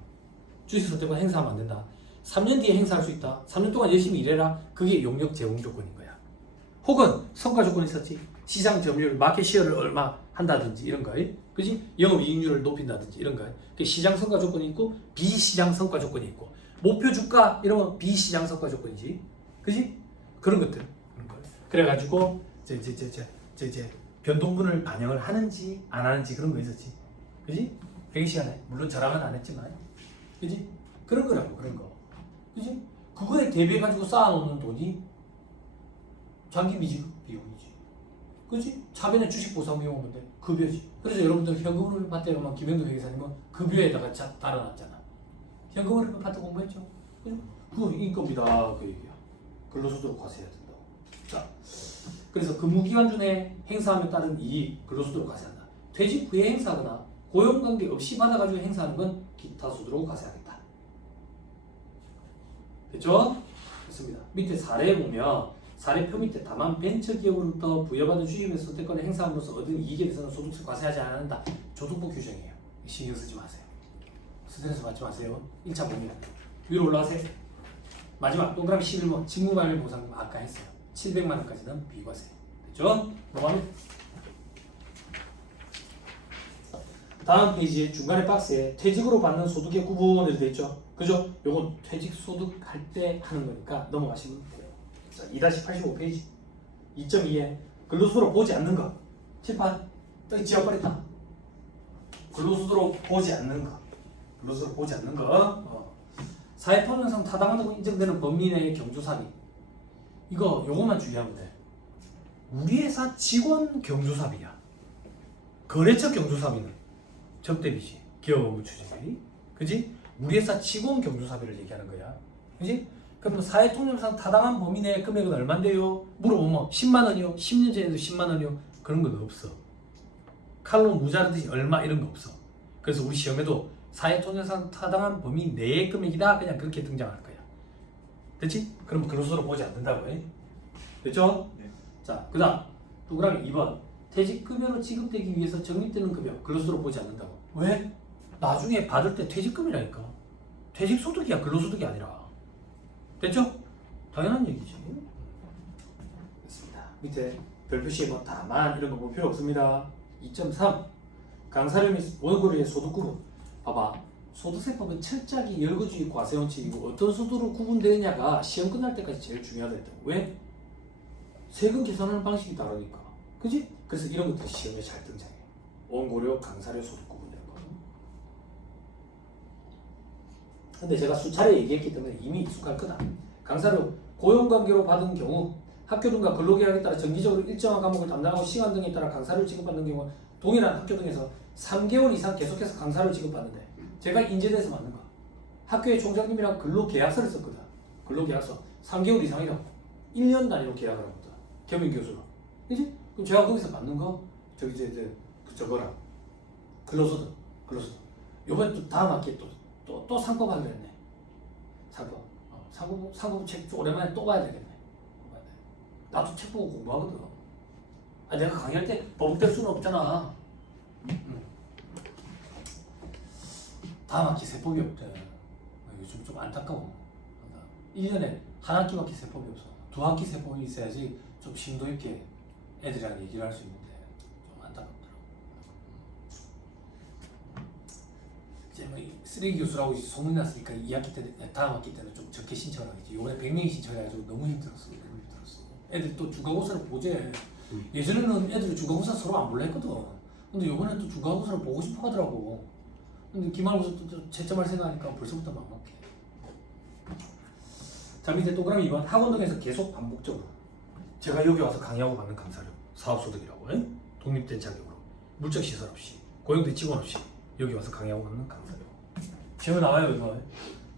주식 선택권 행사하면 안 된다. 3년 뒤에 행사할 수 있다. 3년 동안 열심히 일해라. 그게 용역 제공 조건인 거야. 혹은 성과 조건이 있었지. 시장 점유율, 마켓 시어를 얼마 한다든지 이런 거. 그지? 영업 이익률을 높인다든지 이런 거. 시장 성과 조건이 있고 비시장 성과 조건이 있고 목표 주가 이런 건 비시장 성과 조건이지. 그지? 그런 것들. 그래가지고 이제 변동분을 반영을 하는지 안 하는지 그런 거 있었지. 그지? 회계 시간에 물론 저랑은 안 했지만, 그지? 그런 거라고 그런 거. 그지? 그거에 대비해 가지고 쌓아놓는 돈이 장기 미지급 비용이지. 그지? 차변에 주식 보상 비용 오는데 급여지. 그래서 여러분들 현금을 받대면 김현도 회계사님은 급여에다가 달아놨잖아. 현금을 받다 공부했죠. 그죠? 그거 인건비다 그 얘기야. 근로소득 과세해야 된다고. 자, 그래서 근무기간 중에 행사하면 따른 이익 근로소득으로 과세한다. 퇴직 후에 행사하거나 고용관계 없이 받아가지고 행사하는 건 기타 소득으로 과세하겠다. 됐죠? 됐습니다. 밑에 사례 보면 사례표 밑에 다만 벤처기업으로부터 부여받은 주식의 선택권을 행사함으로써 얻은 이익에 대해서는 소득세 과세하지 않는다. 조동부 규정이에요. 신경 쓰지 마세요. 스트레스 받지 마세요. 1차 보면 위로 올라가세요. 마지막 동그라미 11번 직무관리 보상금 아까 했어요. 700만 원까지는 비과세. 됐죠? 넘어가면 다음 페이지에 중간에 박스에 퇴직으로 받는 소득의 구분으로 되어 있죠. 그죠? 요건 퇴직 소득 할 때 하는 거니까 넘어가시면 돼요. 자, 2-85페이지 2.2에 근로소득으로 보지 않는 거. 칠판 딱 지워버렸다. 근로소득으로 보지 않는 거. 근로소득으로 보지 않는 거. 사회통념상 타당하다고 인정되는 법리 내의 경조사비. 요것만 주의하면 돼. 우리 회사 직원 경조사비야. 거래처 경조사비는 접대비지. 기업 업무 추진비. 그지? 우리 회사 직원 경조사비를 얘기하는 거야. 그지? 그럼 사회통념상 타당한 범위 내의 금액은 얼만데요? 물어보면 10만 원이요? 10년 전에도 10만 원이요? 그런 건 없어. 칼로 무자르듯이 얼마 이런 거 없어. 그래서 우리 시험에도 사회통념상 타당한 범위 내의 금액이다 그냥 그렇게 등장할 거야. 됐지? 그럼 근로소득으로 보지 않는다고 해. 됐죠? 네. 자, 그 다음 동그라미 2번 퇴직급여로 지급되기 위해서 적립되는 급여 근로소득으로 보지 않는다고. 왜? 나중에 받을 때 퇴직금이라니까. 퇴직소득이야 근로소득이 아니라. 됐죠? 당연한 얘기지. 됐습니다. 밑에 별표시에 뭐 다만 이런 거 볼 필요 없습니다. 2.3 강사료 및 월급의 소득 구분. 봐봐. 소득세법은 철저하게 열거주의 과세 원칙이고 어떤 소득으로 구분되느냐가 시험 끝날 때까지 제일 중요하다 했다고. 왜? 세금 계산하는 방식이 다르니까. 그지? 그래서 이런 것들이 시험에 잘 등장해. 원고료, 강사료, 소득구분 이런 거. 근데 제가 수차례 얘기했기 때문에 이미 익숙할 거다. 강사료, 고용관계로 받은 경우 학교 등과 근로계약에 따라 정기적으로 일정한 과목을 담당하고 시간 등에 따라 강사료를 지급받는 경우 동일한 학교 등에서 3개월 이상 계속해서 강사료를 지급받는데 제가 인제대에서 맞는 거. 학교의 총장님이랑 근로계약서를 썼거든. 근로계약서 3개월 이상이라고 1년 단위로 계약을 하거든. 겸임교수로. 그지? 그럼 제가 거기서 받는 거 저기 이제 저거랑 근로소득. 요번에 또 다음 학기에 또 상법 하기로 했네. 상법 책 오랜만에 또 봐야 되겠네. 나도 책 보고 공부하거든. 내가 강의할 때 버벅댈 수는 없잖아. 다음 학기 세법이 없대. 요즘 좀 안타까워. 1년에 한 학기밖에 세법이 없어. 2학기 세법이 있어야지 좀 심도 있게 애들이랑 얘기를 할 수 있는데 좀 안타깝더라고. 이제 뭐 쓰레기 교수라고 소문났으니까 2학기 때, 다음 학기 때는 좀 적게 신청을 하겠지. 이번에 100명이 신청해가지고 너무 힘들었어. 애들 또 중간고사를 보재. 예전에는 애들이 중간고사 서로 안 볼라 했거든. 근데 이번에 또 중간고사를 보고 싶어 하더라고. 근데 기말고사 또 채점할 생각하니까 벌써부터 막막해. 자, 밑에 동그라미 2번. 학원 등에서 계속 반복적으로 제가 여기 와서 강의하고 받는 강사료 사업소득이라고. 독립된 자격으로 물적시설 없이 고용된 직원 없이 여기 와서 강의하고 받는 강사료. 시험에 나와요 이거.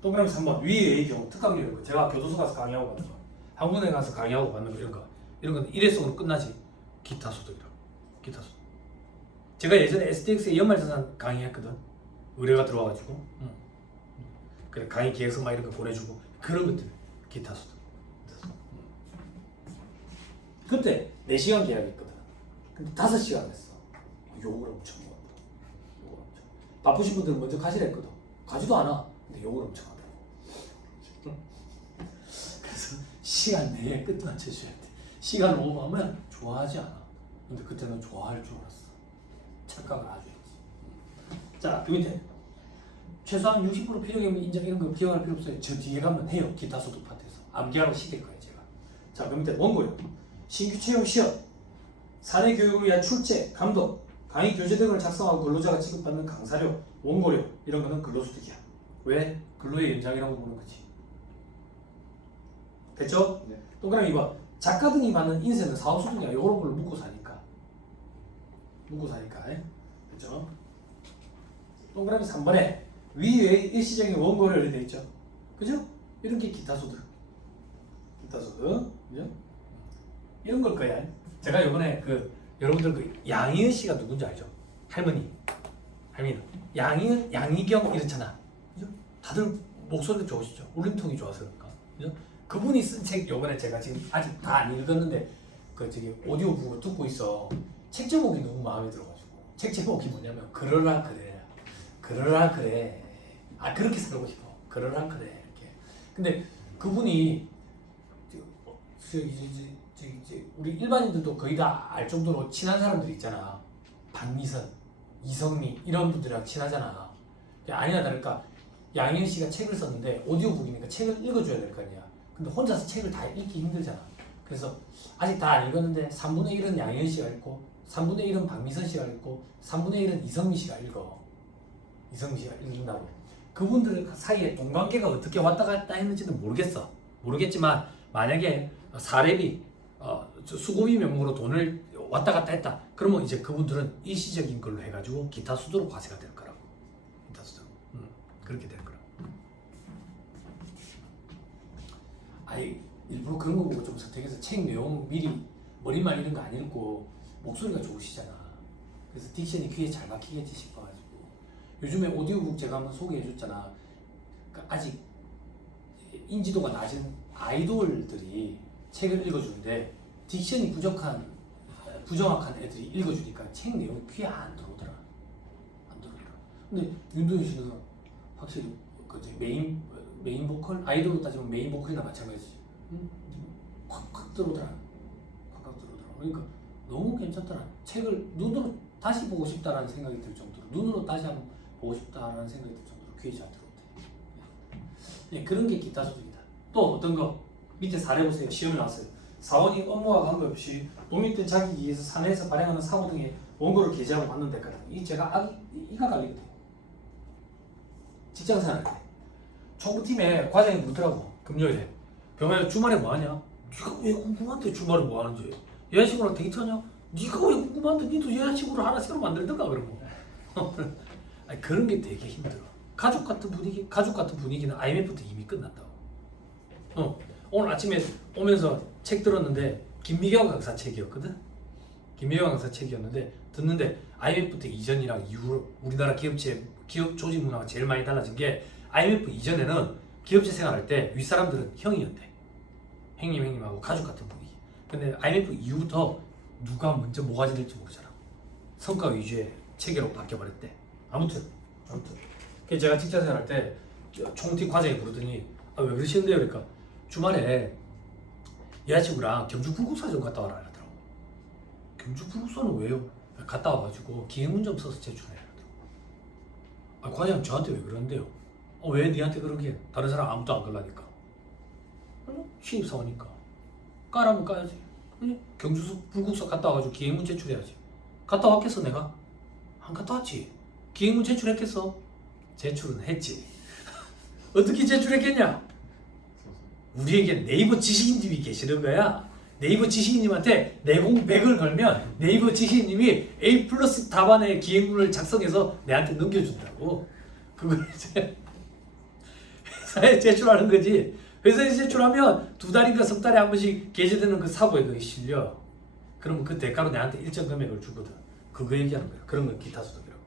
동그라미 3번. 위의 경우 특강료 이런 거 제가 교도소 가서 강의하고 받는 거, 학원에 가서 강의하고 받는 거 이런 건 일회성으로 끝나지. 기타 소득이라고. 기타 소득. 제가 예전에 STX에 연말자산 강의했거든. 의뢰가 들어와가지고. 그래 강의 기획서 막 이런 거 보내주고 그런 것들 기타 소득. 그때 4시간 계약했거든. 근데 5시간 했어. 욕을 엄청 먹었다. 바쁘신 분들은 먼저 가시랬거든. 가지도 않아. 근데 욕을 엄청 하더라고. 그래서 시간 내에 끝 맞춰줘야 돼. 시간을 오버하면 좋아하지 않아. 근데 그때는 좋아할 줄 알았어. 착각을 아주 했지. 자, 그 밑에 최소한 60% 필요경비 인정 이런 거 기억할 필요 없어요. 저 뒤에 가면 해요. 기타 소득 파트에서 암기하라고 시킬 거예요 제가. 자, 그 밑에 원고요. 신규 채용 시험, 사내 교육을 위한 출제, 감독, 강의 교재 등을 작성하고 근로자가 지급받는 강사료, 원고료 이런 거는 근로소득이야. 왜? 근로의 연장이라고 보는 거지. 됐죠? 네. 동그라미 2번. 작가 등이 받는 인세는 사업소득이야. 요런 걸로 묶고 사니까. 됐죠? 동그라미 3번에 위에 일시적인 원고료를 돼 있죠. 그죠? 이런 게 기타 소득. 그죠? 이런 걸 거야. 제가 이번에 여러분들 양희은 씨가 누군지 알죠? 할머니. 양희경 이렇잖아. 그죠? 다들 목소리가 좋으시죠? 울림통이 좋아서 그런가? 그죠? 그분이 쓴 책 요번에 제가 지금 아직 다 안 읽었는데 오디오북을 듣고 있어. 책 제목이 너무 마음에 들어가지고. 책 제목이 뭐냐면 그러라 그래. 아 그렇게 살고 싶어. 그러라 그래 이렇게. 근데 그분이 우리 일반인들도 거의 다 알 정도로 친한 사람들이 있잖아. 박미선, 이성미 이런 분들이랑 친하잖아. 아니나 다를까 양현 씨가 책을 썼는데 오디오북이니까 책을 읽어줘야 될 거 아니야. 근데 혼자서 책을 다 읽기 힘들잖아. 그래서 아직 다 안 읽었는데 3분의 1은 양현 씨가 읽고 3분의 1은 박미선 씨가 읽고 3분의 1은 이성미 씨가 읽어. 이성미 씨가 읽는다고. 그분들 사이에 동관계가 어떻게 왔다 갔다 했는지는 모르겠지만 만약에 사례비 수고비 명목으로 돈을 왔다 갔다 했다. 그러면 이제 그분들은 일시적인 걸로 해가지고 기타 수두로 과세가 될 거라고. 기타 수두. 그렇게 될 거라고. 아니 일부러 그런 거 보고 좀 선택해서 책 내용 미리 머리만 이런 거 안 읽고 목소리가 좋으시잖아. 그래서 딕션이 귀에 잘 막히겠지 싶어가지고 요즘에 오디오북 제가 한번 소개해줬잖아. 그러니까 아직 인지도가 낮은 아이돌들이 책을 읽어주는데 딕션이 부정확한 애들이 읽어주니까 책 내용이 귀에 안 들어오더라. 근데 윤도현 씨는 확실히 메인 보컬 아이돌로 따지면 메인 보컬이나 마찬가지지. 콱콱 들어오더라. 그러니까 너무 괜찮더라. 책을 눈으로 다시 보고 싶다라는 생각이 들 정도로 눈으로 다시 한번 보고 싶다라는 생각이 들 정도로 귀에 잘 들어오대. 네, 그런 게 기타 소득이다. 또 어떤 거 밑에 사례 보세요. 시험에 나왔어요. 사원이 업무와 관계없이 독립된 자기 이익에서 사내에서 발행하는 사고 등의 원고를 게재하고 받는 데까지 이 제가 이가 갈리거든요. 직장생활 때 총무팀에 과장이 묻더라고. 금요일에 병아야 주말에 뭐하냐? 네가 왜 궁금한데 주말에 뭐하는지. 여자친구랑 데이트하냐? 네가 왜 궁금한데 니도 여자친구를 하나 새로 만들던가 그러고. 아니, 그런 게 되게 힘들어. 가족 같은 분위기는 IMF 때 이미 끝났다고. 오늘 아침에 오면서 책 들었는데 김미경 강사 책이었거든. 김미경 강사 책이었는데 듣는데 IMF 때 이전이랑 이후 우리나라 기업 조직 문화가 제일 많이 달라진 게 IMF 이전에는 기업체 생활할 때 윗사람들은 형이었대. 형님하고 가족 같은 분위기. 근데 IMF 이후부터 누가 먼저 뭐가 될지 모르잖아. 성과 위주의 체계로 바뀌어버렸대. 아무튼 그래서 제가 직장 생활할 때 총팀 과장이 부르더니 왜 그러시는데요? 그러니까 주말에 여자친구랑 경주 불국사좀 갔다 와라 이러더라고. 경주 불국사는 왜요? 갔다 와가지고 기획문점 써서 제출해 이러더라고. 과장님 저한테 왜 그러는데요? 왜 니한테 그런 게 다른 사람 아무도 안 걸라니까. 신입사원이니까 까라면 까야지. 경주 불국사 갔다 와가지고 기획문 제출해야지. 갔다 왔겠어 내가? 안 갔다 왔지. 기획문 제출했겠어? 제출은 했지. 어떻게 제출했겠냐? 우리에게 네이버 지식인님이 계시는 거야. 네이버 지식인님한테 내공 100을 걸면 네이버 지식인님이 A+ 답안의 기획문을 작성해서 내한테 넘겨준다고. 그걸 이제 회사에 제출하는 거지. 회사에 제출하면 2달인가 3달에 한 번씩 게재되는 그 사고에 그게 실려. 그러면 그 대가로 내한테 일정 금액을 주거든. 그거 얘기하는 거야. 그런 건 기타 소득이라고.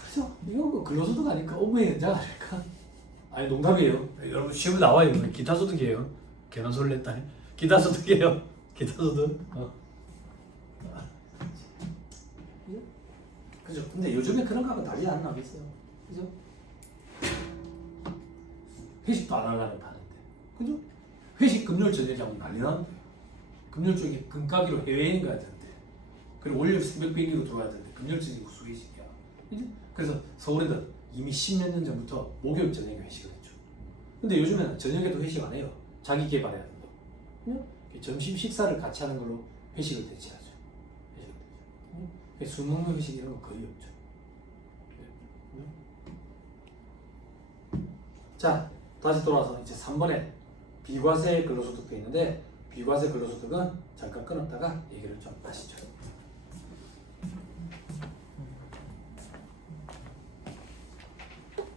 그래서 이건 뭐 근로소득 아닐까? 업무의 현장 아닐까? 아니 농담이에요. 여러분 시험에 나와요. 기타 소득이에요. 개나 소리를 냈다니. 기타 소득이에요. 기타 소득. 그죠? 근데 요즘에 그런 거하고 난리 안 나겠어요. 그죠? 회식도 안 하려고 하는데. 그죠? 회식 금요일 저녁에 난리 나는데. 금요일 쪽에 금가기로 해외여행 가야 되는데. 그리고 월요일 새벽 비행기로 들어와야 되는데 금요일 저녁에 무슨 회식이야. 그죠? 그래서 서울에는 이미 10몇 년 전부터 목요일 저녁에 회식을 했죠. 근데 요즘에는 저녁에도 회식 안 해요. 자기 개발해야 된다. 점심 식사를 같이 하는 걸로 회식을 대체하죠. 술 먹는 회식 이런 거 거의 없죠. 자, 다시 돌아와서 이제 3번에 비과세 근로소득도 있는데 비과세 근로소득은 잠깐 끊었다가 얘기를 좀 하시죠.